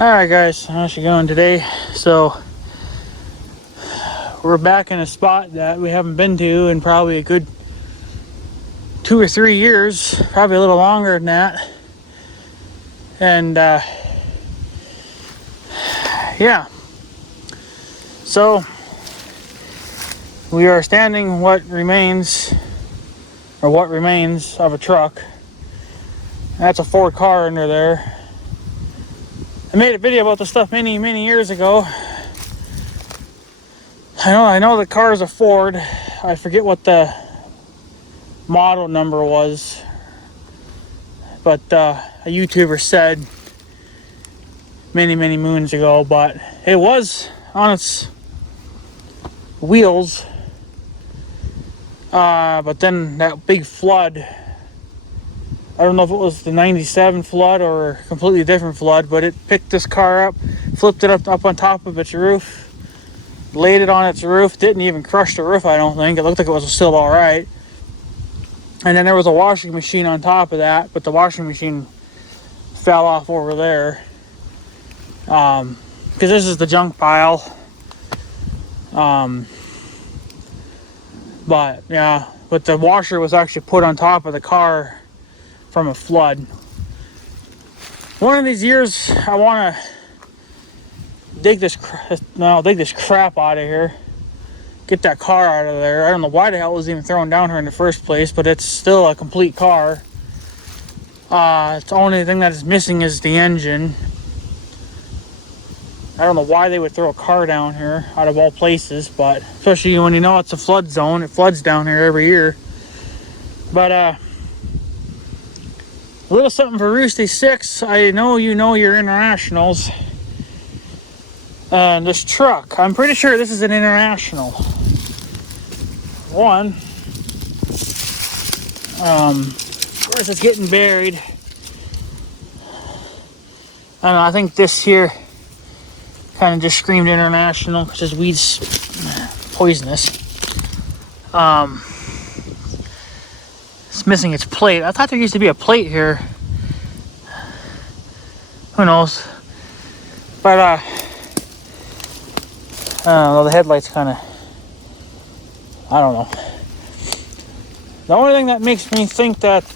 Alright guys, how's it going today? So we're back in a spot that we haven't been to in probably a good 2 or 3 years, probably a little longer than that. And yeah, so we are standing what remains of a truck. That's a Ford car under there. I made a video about this stuff many years ago. I know the car is a Ford. I forget what the model number was, but a YouTuber said many moons ago, but it was on its wheels. But then that big flood, I don't know if it was the 97 flood or a completely different flood, but it picked this car up, flipped it up on top of its roof, laid it on its roof, didn't even crush the roof, I don't think. It looked like it was still all right. And then there was a washing machine on top of that, but the washing machine fell off over there. Because this is the junk pile. But the washer was actually put on top of the car from a flood. One of these years, I want to dig this crap out of here. Get that car out of there. I don't know why the hell it was even thrown down here in the first place, but it's still a complete car. The only thing that is missing is the engine. I don't know why they would throw a car down here out of all places, but especially when you know it's a flood zone. It floods down here every year. But a little something for Roosty 6. I know you know your internationals. This truck, I'm pretty sure this is an international one. Of course it's getting buried. I don't know, I think this here kind of just screamed international because this weed's poisonous. It's missing its plate. I thought there used to be a plate here. Who knows? But I don't know, the headlights kind of, I don't know. The only thing that makes me think that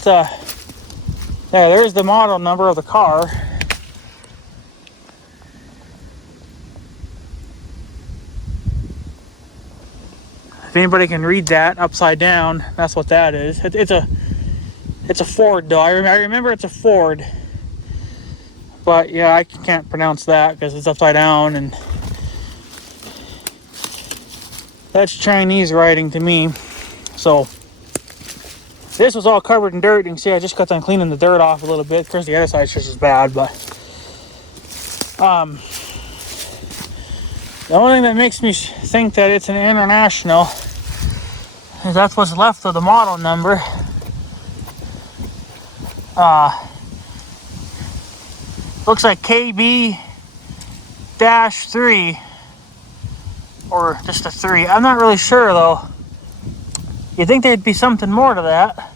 there's the model number of the car. If anybody can read that upside down, that's what that is. It's a Ford though. I remember it's a Ford. But yeah, I can't pronounce that because it's upside down, and that's Chinese writing to me. So this was all covered in dirt. You can see I just got done cleaning the dirt off a little bit. Of course the other side's just as bad, but the only thing that makes me think that it's an international is that's what's left of the model number. Looks like KB-3 or just a 3. I'm not really sure though. You'd think there'd be something more to that.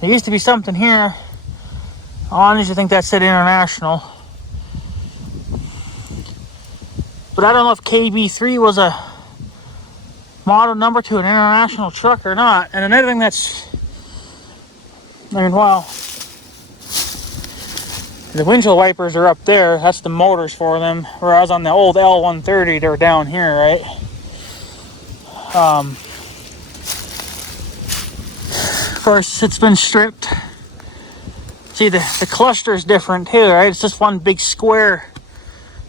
There used to be something here. Honestly, I think that said international. But I don't know if KB-3 was a model number to an international truck or not. And another thing the windshield wipers are up there. That's the motors for them. Whereas on the old L130, they're down here, right? Of course, it's been stripped. See, the cluster is different too, right? It's just one big square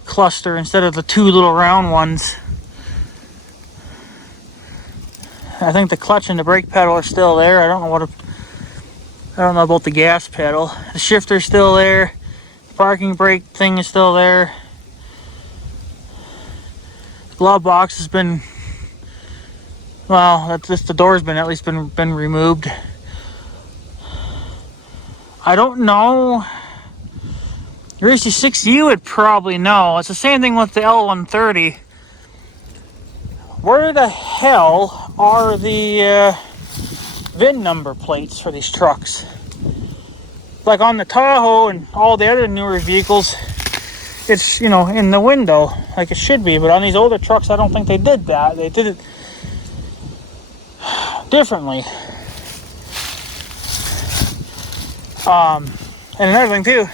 cluster instead of the two little round ones. I think the clutch and the brake pedal are still there. I don't know about the gas pedal. The shifter's still there. The parking brake thing is still there. The glove box has been, well, the door's been at least been removed. I don't know. Roosty 6, you would probably know. It's the same thing with the L130. Where the hell are the VIN number plates for these trucks? Like on the Tahoe and all the other newer vehicles, it's, you know, in the window like it should be. But on these older trucks, I don't think they did that. They did it differently. And another thing too,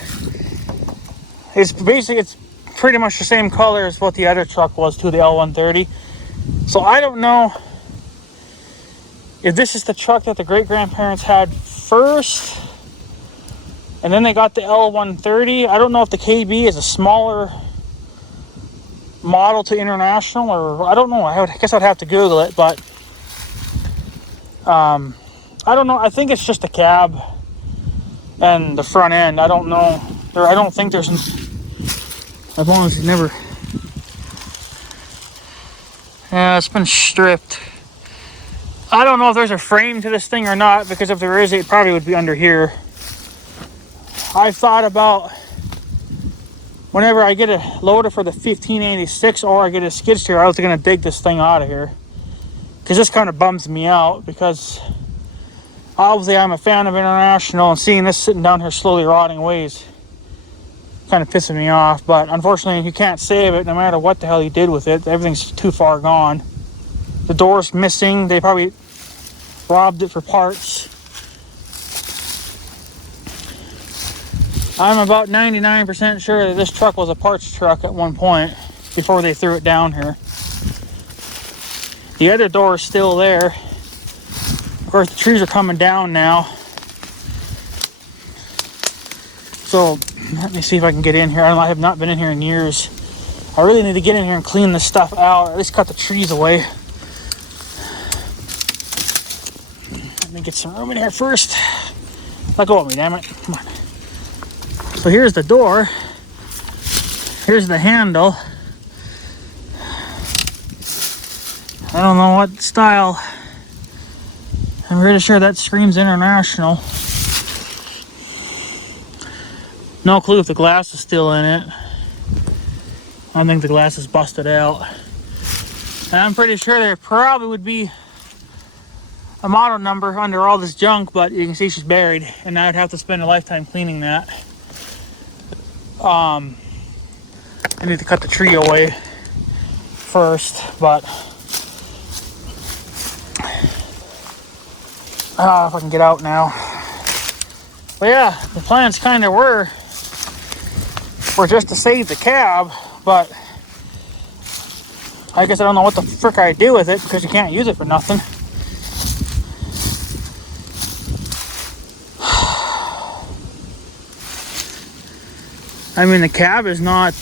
it's pretty much the same color as what the other truck was too, the L130. So I don't know if this is the truck that the great-grandparents had first, and then they got the L130. I don't know if the KB is a smaller model to International, or I don't know. I guess I'd have to Google it, but I don't know. I think it's just a cab and the front end. I don't know. I don't think there's, as long as you never. Yeah, it's been stripped. I don't know if there's a frame to this thing or not, because if there is, it probably would be under here. I've thought about, whenever I get a loader for the 1586 or I get a skid steer, I was going to dig this thing out of here. Because this kind of bums me out, because obviously I'm a fan of International, and seeing this sitting down here slowly rotting away is kind of pissing me off. But unfortunately, you can't save it no matter what the hell you did with it. Everything's too far gone. The door's missing. They probably robbed it for parts. I'm about 99% sure that this truck was a parts truck at one point before they threw it down here. The other door is still there. Of course, the trees are coming down now. So let me see if I can get in here. I have not been in here in years. I really need to get in here and clean this stuff out, or at least cut the trees away. Let me get some room in here first. Let go of me, damn it. Come on. So here's the door. Here's the handle. I don't know what style. I'm pretty sure that screams International. No clue if the glass is still in it. I think the glass is busted out. And I'm pretty sure there probably would be a model number under all this junk, but you can see she's buried, and I'd have to spend a lifetime cleaning that. I need to cut the tree away first, but if I can get out now. But yeah, the plans kind of were just to save the cab, but I guess I don't know what the frick I do with it, because you can't use it for nothing. I mean, the cab is not,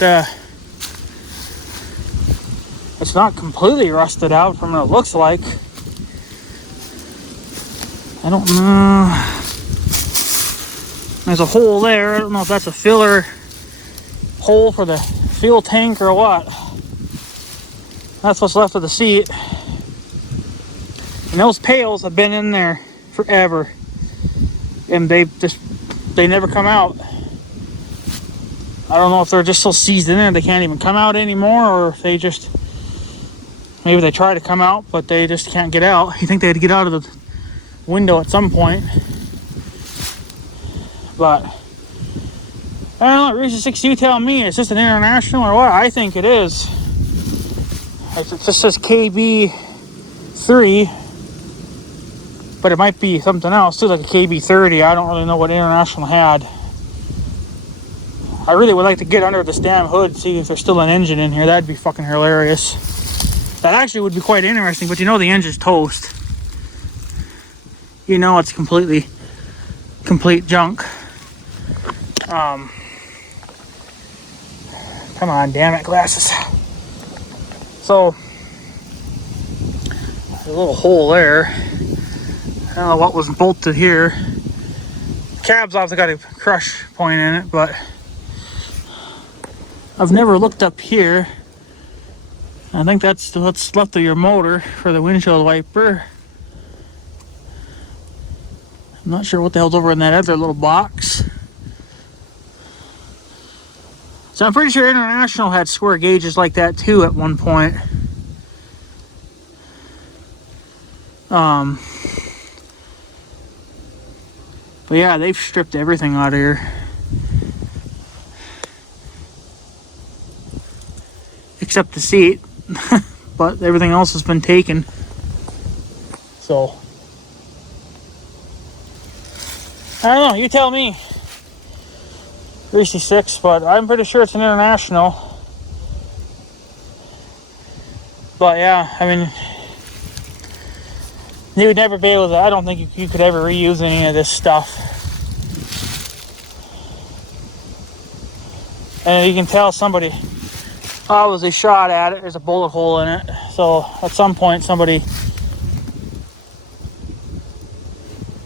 it's not completely rusted out from what it looks like. I don't know. There's a hole there. I don't know if that's a filler hole for the fuel tank or what. That's what's left of the seat. And those pails have been in there forever. And they never come out. I don't know if they're just so seized in there they can't even come out anymore, or if they just, maybe they try to come out but they just can't get out. You think they'd get out of the window at some point, but I don't know. Reese6, you tell me, is this an International or what? I think it is. It just says KB-3, but it might be something else too, like a KB-30. I don't really know what International had. I really would like to get under this damn hood, see if there's still an engine in here. That'd be fucking hilarious. That actually would be quite interesting, but you know the engine's toast. You know it's complete junk. Come on, damn it, glasses. So, there's a little hole there. I don't know what was bolted here. The cab's obviously got a crush point in it, but I've never looked up here. I think that's what's left of your motor for the windshield wiper. I'm not sure what the hell's over in that other little box. So I'm pretty sure International had square gauges like that too at one point. But yeah, they've stripped everything out of here. except the seat. But everything else has been taken. So I don't know, you tell me. 3C6, but I'm pretty sure it's an International. But yeah, I mean, you would never be able to, I don't think you could ever reuse any of this stuff. And you can tell somebody obviously shot at it. There's a bullet hole in it. So at some point somebody,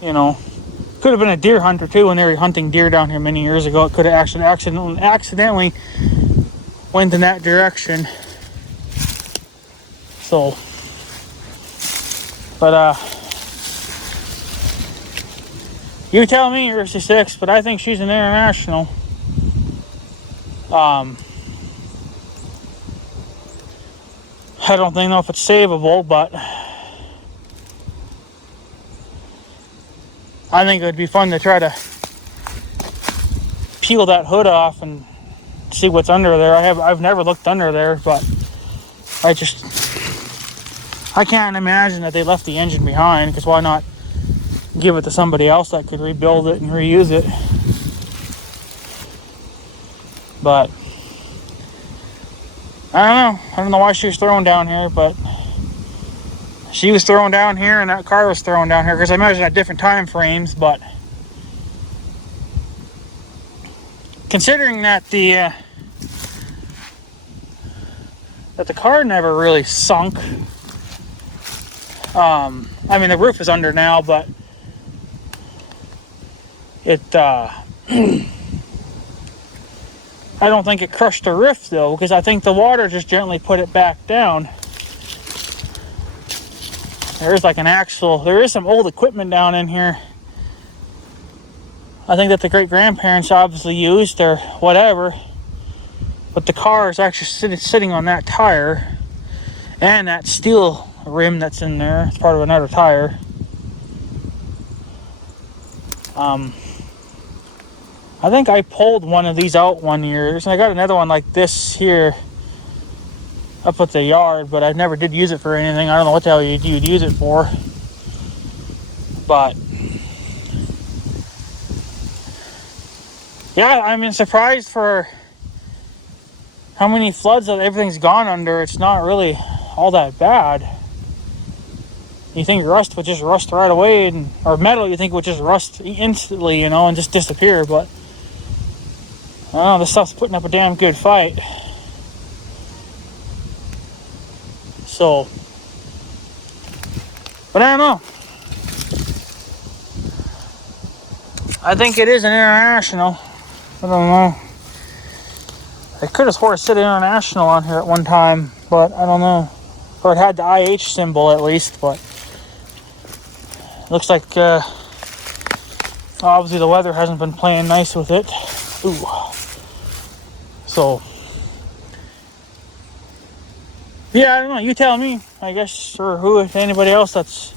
you know, could have been a deer hunter too when they were hunting deer down here many years ago. It could have actually accidentally went in that direction. So, but you tell me, you're 66, but I think she's an International. I don't know if it's savable, but I think it would be fun to try to peel that hood off and see what's under there. I've never looked under there, but I can't imagine that they left the engine behind, because why not give it to somebody else that could rebuild it and reuse it? But I don't know why she was thrown down here, but she was thrown down here and that car was thrown down here, because I imagine at different time frames. But considering that the car never really sunk, I mean, the roof is under now, but it I don't think it crushed the roof though, because I think the water just gently put it back down. There's like an axle. There is some old equipment down in here, I think, that the great-grandparents obviously used or whatever. But the car is actually sitting on that tire, and that steel rim that's in there. It's part of another tire. I think I pulled one of these out one year, and I got another one like this here up at the yard, but I never did use it for anything. I don't know what the hell you'd use it for. But yeah, I'm surprised for how many floods that everything's gone under. It's not really all that bad. You think rust would just rust right away, or metal you think would just rust instantly, you know, and just disappear, but I don't know, this stuff's putting up a damn good fight. So, but I don't know. I think it is an International. I don't know. I could have swore it said International on here at one time, but I don't know. Or it had the IH symbol at least, but looks like obviously the weather hasn't been playing nice with it. Ooh. So yeah, I don't know. You tell me, I guess, or who, if anybody else that's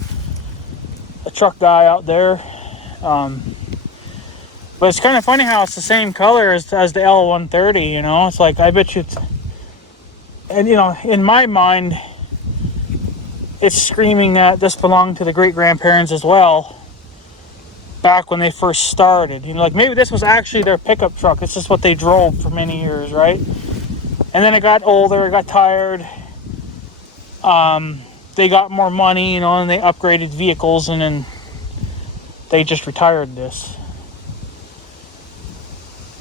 a truck guy out there. But it's kind of funny how it's the same color as the L130, you know? It's like, I bet you it's... And, you know, in my mind, it's screaming that this belonged to the great-grandparents as well, back when they first started. You know, like, maybe this was actually their pickup truck. This is what they drove for many years, right? And then it got older, it got tired. They got more money, you know, and they upgraded vehicles, and then they just retired this.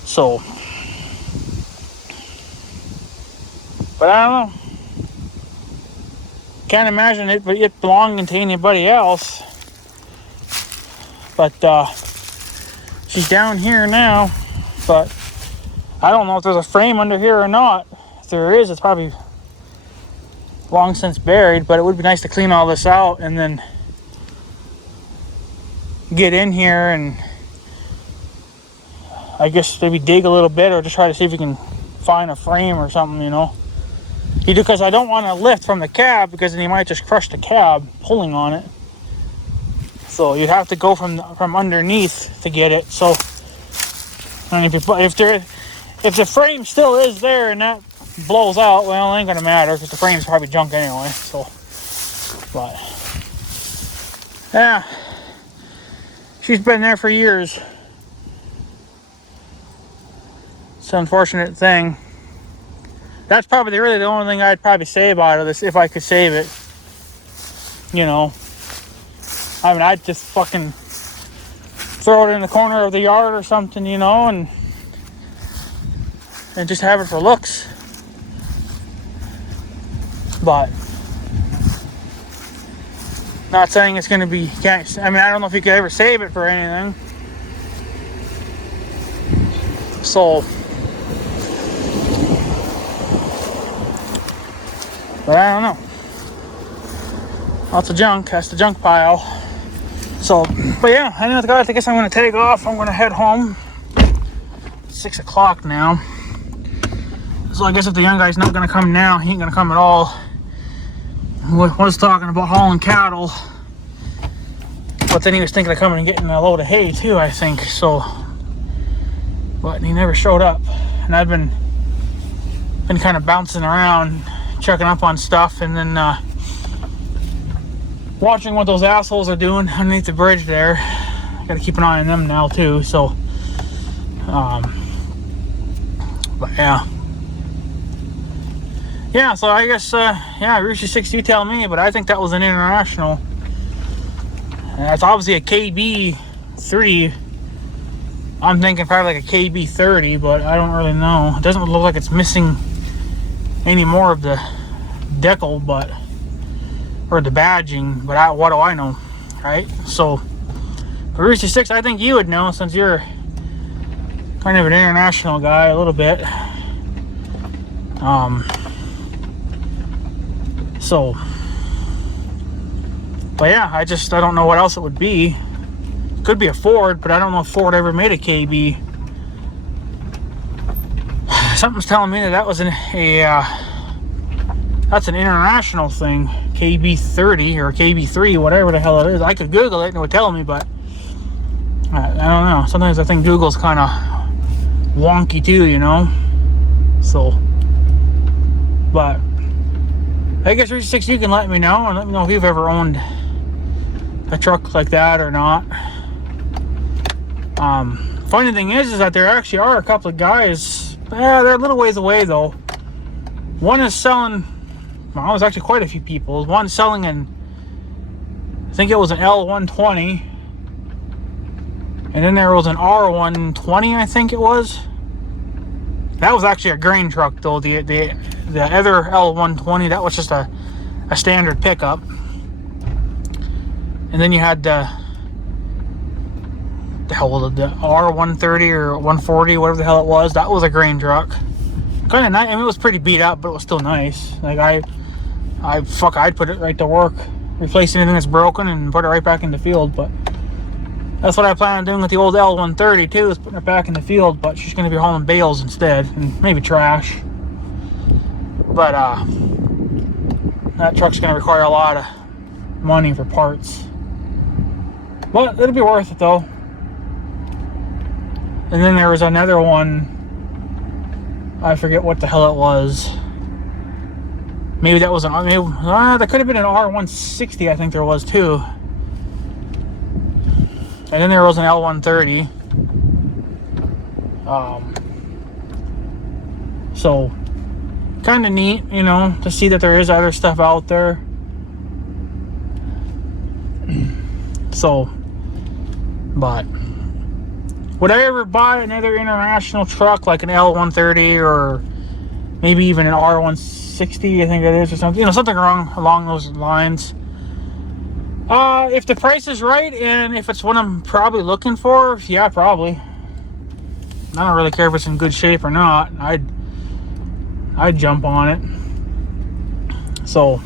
So, but I don't know. Can't imagine it belonging to anybody else. But she's down here now. But I don't know if there's a frame under here or not. If there is, it's probably long since buried. But it would be nice to clean all this out and then get in here and I guess maybe dig a little bit, or just try to see if you can find a frame or something, you know. Because I don't want to lift from the cab, because then you might just crush the cab pulling on it. So you'd have to go from underneath to get it. So, and if the frame still is there and that blows out, well, it ain't gonna matter because the frame's probably junk anyway. So, but yeah, she's been there for years. It's an unfortunate thing. That's probably really the only thing I'd probably say about it, if I could save it. You know, I mean, I'd just fucking throw it in the corner of the yard or something, you know, and just have it for looks. But not saying it's gonna be, can't, I mean, I don't know if you could ever save it for anything. So, but I don't know. Lots of junk. That's the junk pile. So, but yeah, I guess I'm gonna take off. I'm gonna head home. It's 6 o'clock now. So I guess if the young guy's not gonna come now, he ain't gonna come at all. Was talking about hauling cattle, but then he was thinking of coming and getting a load of hay too, I think. So, but he never showed up, and I've been kind of bouncing around, checking up on stuff, and then watching what those assholes are doing underneath the bridge there. I gotta keep an eye on them now too. So, but yeah. So I guess Route 6. You tell me, but I think that was an international. And it's obviously a KB-3. I'm thinking probably like a KB-30, but I don't really know. It doesn't look like it's missing any more of the decal, or the badging, but what do I know, right? So for Route 6, I think you would know since you're kind of an international guy a little bit. So, but yeah, I don't know what else it would be. Could be a Ford, but I don't know if Ford ever made a KB. Something's telling me that was that's an international thing, KB-30 or KB-3, whatever the hell it is. I could Google it and it would tell me, but I don't know. Sometimes I think Google's kind of wonky too, you know. So, but I guess Route 6, you can let me know, and let me know if you've ever owned a truck like that or not. Funny thing is that there actually are a couple of guys. They're a little ways away though. One is selling. Well, there's actually quite a few people. One selling I think it was an L120, and then there was an R120. I think it was. That was actually a grain truck though. The other L120, that was just a standard pickup. And then you had the R130 or 140, whatever the hell it was. That was a grain truck. Kind of nice. I mean, it was pretty beat up, but it was still nice. Like I'd put it right to work, replace anything that's broken, and put it right back in the field. But that's what I plan on doing with the old L130 too, is putting it back in the field. But she's going to be hauling bales instead, and maybe trash. But that truck's going to require a lot of money for parts. But it'll be worth it though. And then there was another one. I forget what the hell it was. Maybe that was that could have been an R160. I think there was too. And then there was an L130. So kind of neat, you know, to see that there is other stuff out there. So, but would I ever buy another international truck like an L130 or maybe even an R160? I think it is, or something. You know, something along those lines. If the price is right and if it's what I'm probably looking for, yeah, probably. I don't really care if it's in good shape or not. I'd jump on it. So,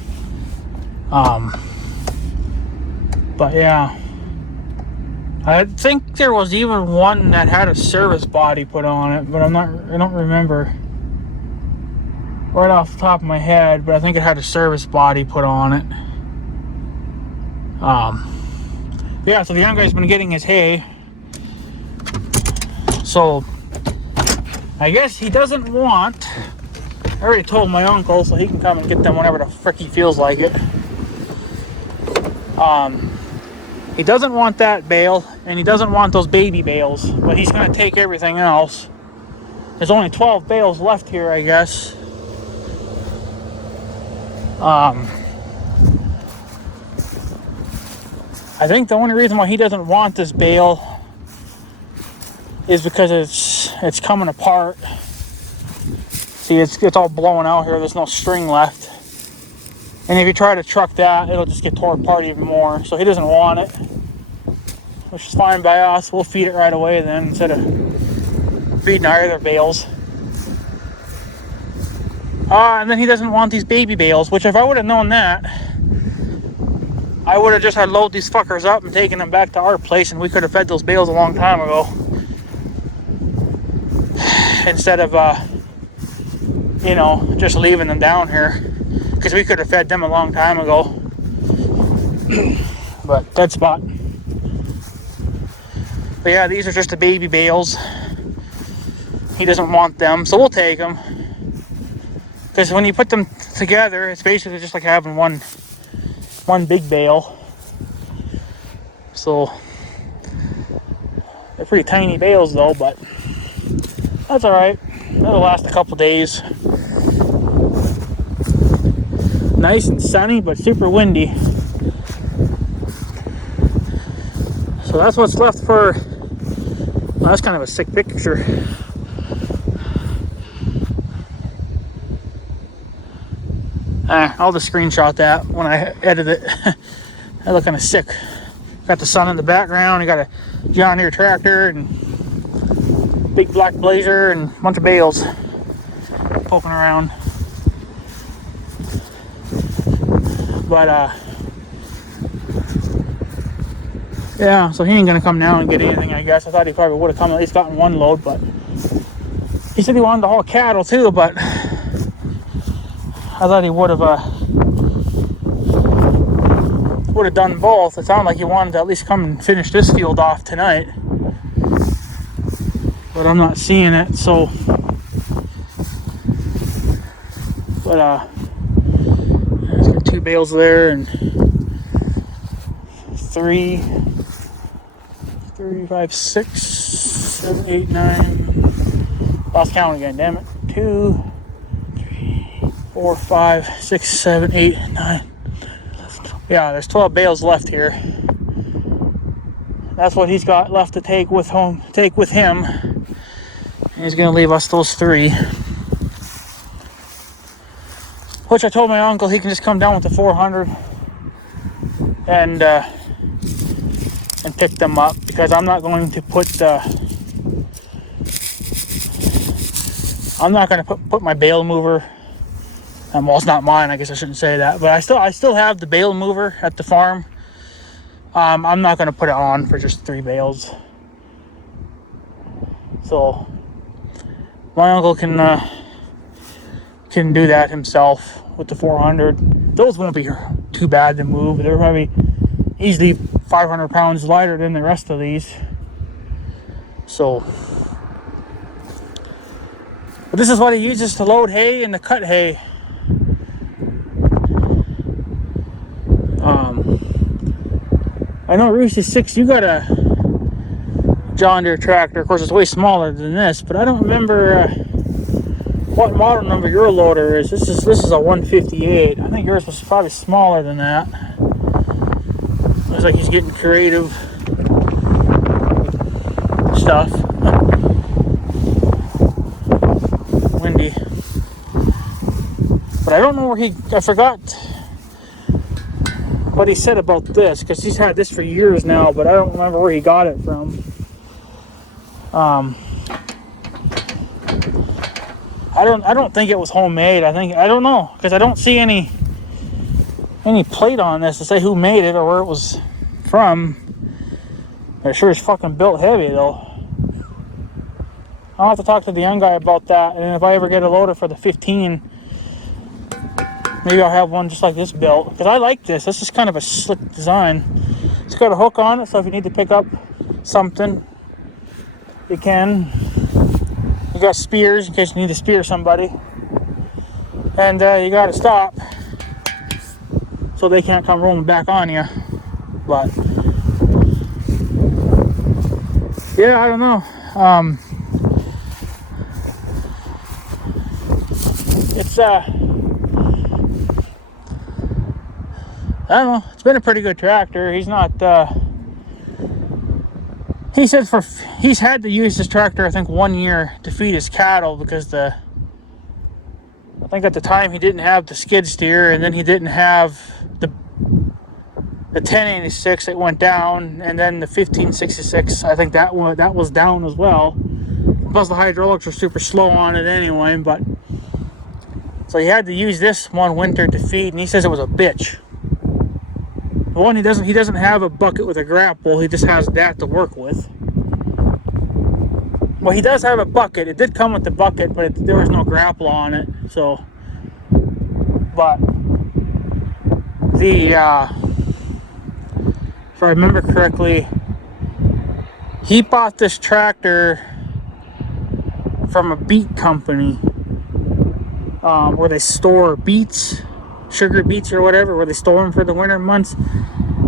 but yeah, I think there was even one that had a service body put on it, but I don't remember right off the top of my head, but I think it had a service body put on it. Yeah, so the young guy's been getting his hay. So I guess he doesn't want I already told my uncle, so he can come and get them whenever the frick he feels like it. He doesn't want that bale, and he doesn't want those baby bales, but he's going to take everything else. There's only 12 bales left here, I guess. I think the only reason why he doesn't want this bale is because it's coming apart. See, it's all blowing out here. There's no string left. And if you try to truck that, it'll just get torn apart even more. So he doesn't want it, which is fine by us. We'll feed it right away then instead of feeding our other bales. And then he doesn't want these baby bales, which if I would have known that, I would have just had load these fuckers up and taken them back to our place, and we could have fed those bales a long time ago. Instead of, just leaving them down here. Because we could have fed them a long time ago. But dead spot. But yeah, these are just the baby bales. He doesn't want them, so we'll take them. Because when you put them together, it's basically just like having one big bale. So they're pretty tiny bales though, but that's alright. That'll last a couple days. Nice and sunny, but super windy. So that's what's left for. Well, that's kind of a sick picture. I'll just screenshot that when I edit it. I look kind of sick. Got the sun in the background. You got a John Deere tractor and big black blazer and a bunch of bales poking around. But yeah, so he ain't gonna come now and get anything, I guess. I thought he probably would have come at least gotten one load, but he said he wanted to haul cattle too, but I thought he would have done both. It sounded like he wanted to at least come and finish this field off tonight, but I'm not seeing it. So, but there's got 2 bales there and 3, 5, 6, 7, 8, 9. Lost count again. Damn it. 2, 3, 4, 5, 6, 7, 8, 9. Yeah, there's 12 bales left here. That's what he's got left to take with him. And he's gonna leave us those 3. Which I told my uncle he can just come down with the 400 and pick them up, because I'm not going to put put my bale mover. Well, it's not mine. I guess I shouldn't say that, but I still have the bale mover at the farm. I'm not going to put it on for just 3 bales. So my uncle can do that himself with the 400. Those won't be too bad to move. They're probably easily 500 pounds lighter than the rest of these. So, but this is what he uses to load hay and to cut hay. I know Route 6, you got a John Deere tractor. Of course, it's way smaller than this, but I don't remember what model number your loader is. This is a 158. I think yours was probably smaller than that. Looks like he's getting creative stuff. Windy. But I don't know where I forgot what he said about this, because he's had this for years now, but I don't remember where he got it from. I don't think it was homemade. I don't know, because I don't see any plate on this to say who made it or where it was from. It sure is fucking built heavy though. I'll have to talk to the young guy about that, and if I ever get a loader for the 15, maybe I'll have one just like this built, because I like this. This is kind of a slick design. It's got a hook on it, so if you need to pick up something, you can. You got spears in case you need to spear somebody. and you got to stop so they can't come rolling back on you. But yeah, I don't know. It's I don't know. It's been a pretty good tractor. He's not. He says he's had to use this tractor, I think, 1 year to feed his cattle because I think at the time he didn't have the skid steer, and then he didn't have the 1086 that went down, and then the 1566. I think that was down as well. Plus the hydraulics were super slow on it anyway. But so he had to use this one winter to feed, and he says it was a bitch. The one he doesn't have a bucket with a grapple. He just has that to work with. Well, he does have a bucket. It did come with the bucket, but there was no grapple on it. So, but if I remember correctly, he bought this tractor from a beet company where they store beets, sugar beets or whatever, where they store them for the winter months.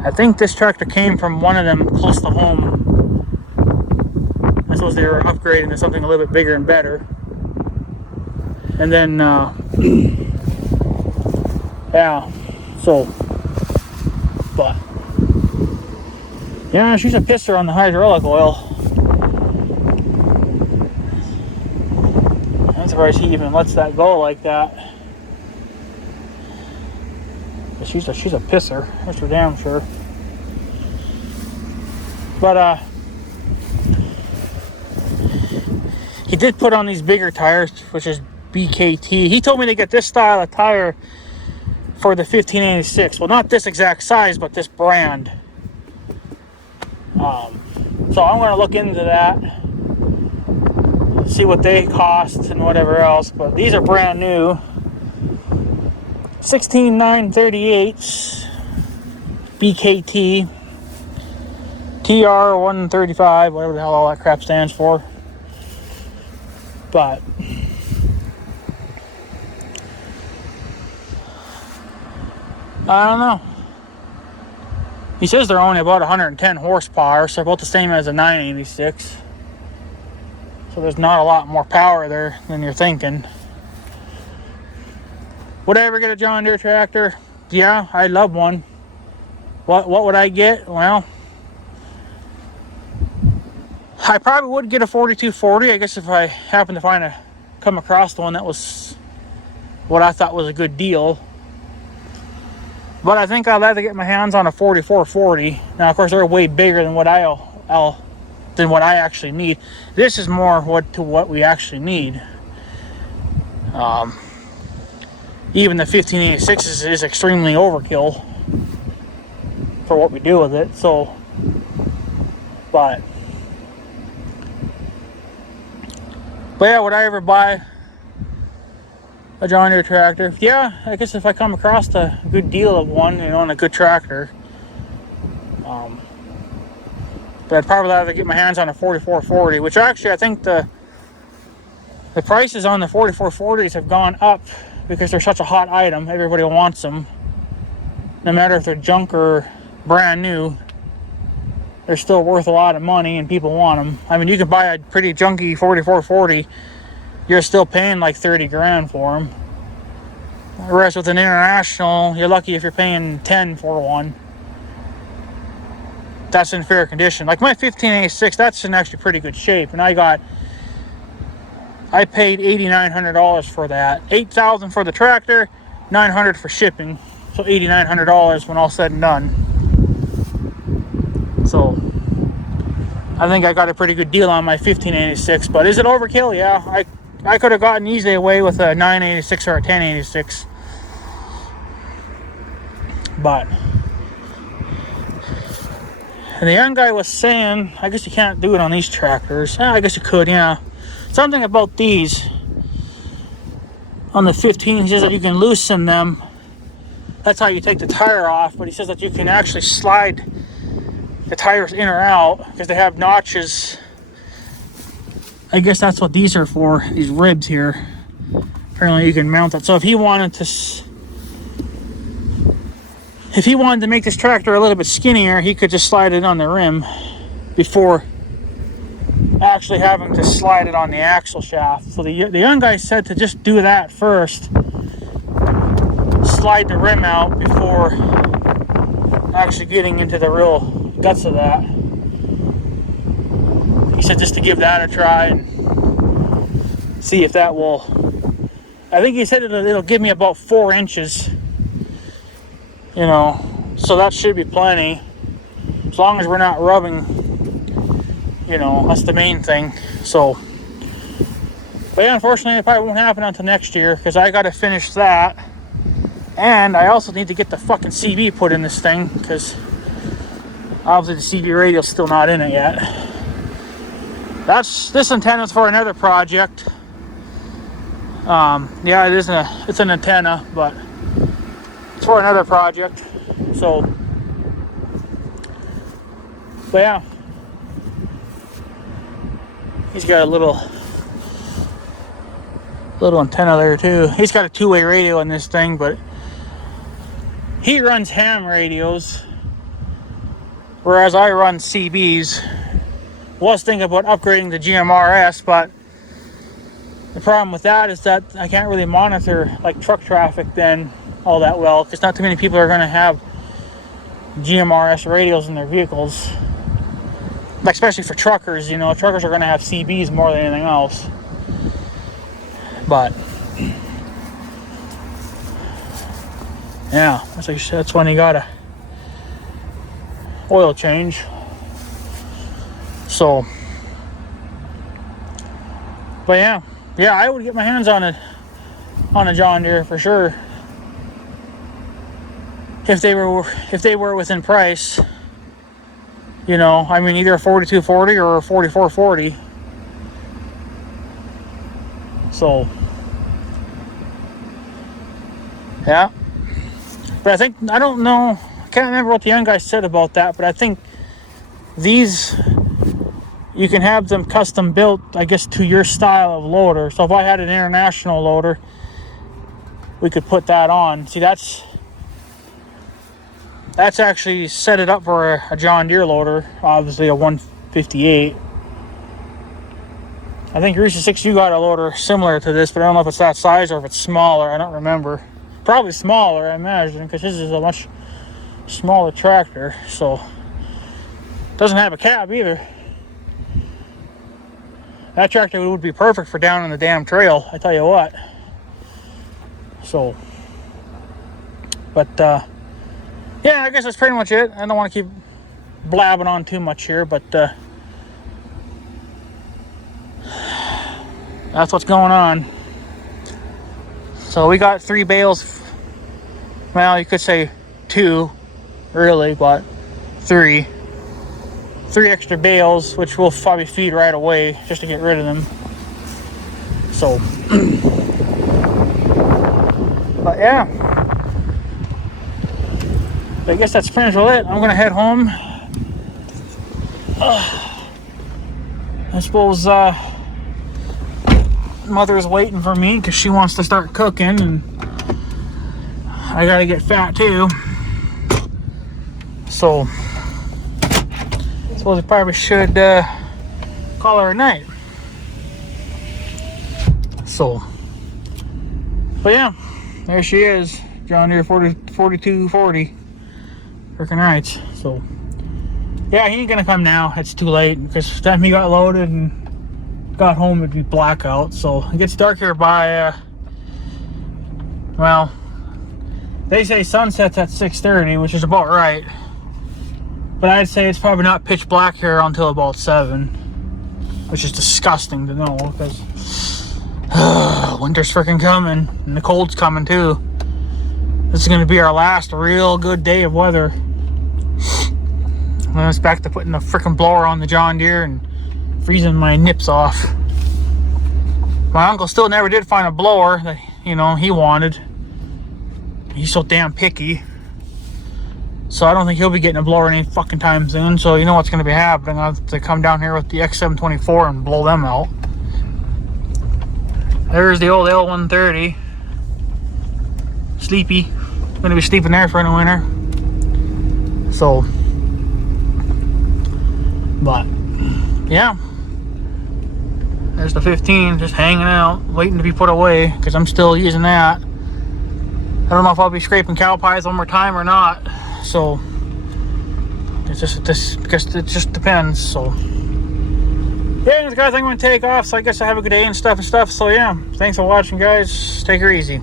I think this tractor came from one of them close to home. I suppose they were upgrading to something a little bit bigger and better. And then, yeah, so, but, yeah, she's a pisser on the hydraulic oil. I'm surprised he even lets that go like that. But she's a pisser, that's for damn sure. But he did put on these bigger tires, which is BKT. He told me to get this style of tire for the 1586. Well, not this exact size, but this brand. So I'm going to look into that, see what they cost and whatever else. But these are brand new. 16938s BKT TR 135, whatever the hell all that crap stands for. But I don't know. He says they're only about 110 horsepower, so about the same as a 986. So there's not a lot more power there than you're thinking. Would I ever get a John Deere tractor? Yeah, I'd love one. What would I get? Well, I probably would get a 4240, I guess, if I happen to come across the one that was what I thought was a good deal. But I think I'd like to get my hands on a 4440. Now, of course, they're way bigger than what I actually need. This is more what we actually need. Even the 1586 is extremely overkill for what we do with it. So, but yeah, would I ever buy a John Deere tractor? Yeah, I guess if I come across a good deal of one, and a good tractor. But I'd probably have to get my hands on a 4440, which actually I think the prices on the 4440s have gone up because they're such a hot item. Everybody wants them. No matter if they're junk or brand new, they're still worth a lot of money and people want them. I mean, you can buy a pretty junky 4440, you're still paying like 30 grand for them. Whereas with an International, you're lucky if you're paying 10 for one. That's in fair condition. Like my 1586, that's in actually pretty good shape, and I paid $8,900 for that. $8,000 for the tractor, $900 for shipping, so $8,900 when all said and done. So I think I got a pretty good deal on my 1586. But is it overkill? Yeah, I could have gotten easily away with a 986 or a 1086. But and the young guy was saying, I guess you can't do it on these tractors. I guess you could, yeah. Something about these on the 15, he says that you can loosen them. That's how you take the tire off. But he says that you can actually slide the tires in or out because they have notches. I guess that's what these are for, these ribs here. Apparently you can mount it. So if he wanted to make this tractor a little bit skinnier, he could just slide it on the rim before actually having to slide it on the axle shaft. So the young guy said to just do that first, slide the rim out before actually getting into the real guts of that. He said just to give that a try and see if that will. I think he said it'll give me about 4 inches, you know, so that should be plenty, as long as we're not rubbing, you know, that's the main thing. So, but yeah, unfortunately it probably won't happen until next year, because I got to finish that, and I also need to get the fucking CB put in this thing, because obviously the CB radio's still not in it yet. This antenna's for another project. Yeah, it's an antenna, but it's for another project. So, but yeah, he's got a little antenna there too. He's got a 2-way radio in this thing, but he runs ham radios, whereas I run CBs. Was thinking about upgrading to GMRS, but the problem with that is that I can't really monitor like truck traffic then all that well, because not too many people are going to have GMRS radios in their vehicles, like, especially for truckers. You know, truckers are going to have CBs more than anything else. But yeah, that's when you got a oil change. So, but yeah, I would get my hands on a John Deere for sure, if they were within price. You know, I mean, either a 4240 or a 4440. So, yeah. But I don't know, I can't remember what the young guy said about that, but I think these, you can have them custom built, I guess, to your style of loader. So if I had an international loader, we could put that on. See, that's actually set it up for a John Deere loader, obviously a 158. I think Reese 6, you got a loader similar to this, but I don't know if it's that size or if it's smaller. I don't remember. Probably smaller, I imagine, because his is a much smaller tractor. So, doesn't have a cab either. That tractor would be perfect for down on the damn trail, I tell you what. So, but yeah, I guess that's pretty much it. I don't want to keep blabbing on too much here, but that's what's going on. So we got 3 bales. Well, you could say 2, really, but 3 extra bales, which we'll probably feed right away just to get rid of them. So, but yeah, I guess that's pretty much it. I'm gonna head home. I suppose Mother's waiting for me because she wants to start cooking, and I gotta get fat too. So, I suppose I probably should call her a night. So, but yeah, there she is, John Deere 4240. Freaking right. So, yeah, he ain't gonna come now. It's too late, because the time he got loaded and got home, it'd be blackout. So it gets dark here by well, they say sunsets at 6:30, which is about right, but I'd say it's probably not pitch black here until about 7, which is disgusting to know, because winter's freaking coming, and the cold's coming too. This is going to be our last real good day of weather. Then it's back to putting the freaking blower on the John Deere and freezing my nips off. My uncle still never did find a blower that, you know, he wanted. He's so damn picky. So I don't think he'll be getting a blower any fucking time soon. So you know what's going to be happening. I'll have to come down here with the X724 and blow them out. There's the old L130. Sleepy. Gonna be sleeping there for the winter. So, but yeah, there's the 15 just hanging out, waiting to be put away because I'm still using that. I don't know if I'll be scraping cow pies one more time or not. So it's just this, because it just depends. So yeah, guys, I'm going to take off. So I guess I have a good day and stuff. So yeah, thanks for watching, guys. Take her easy.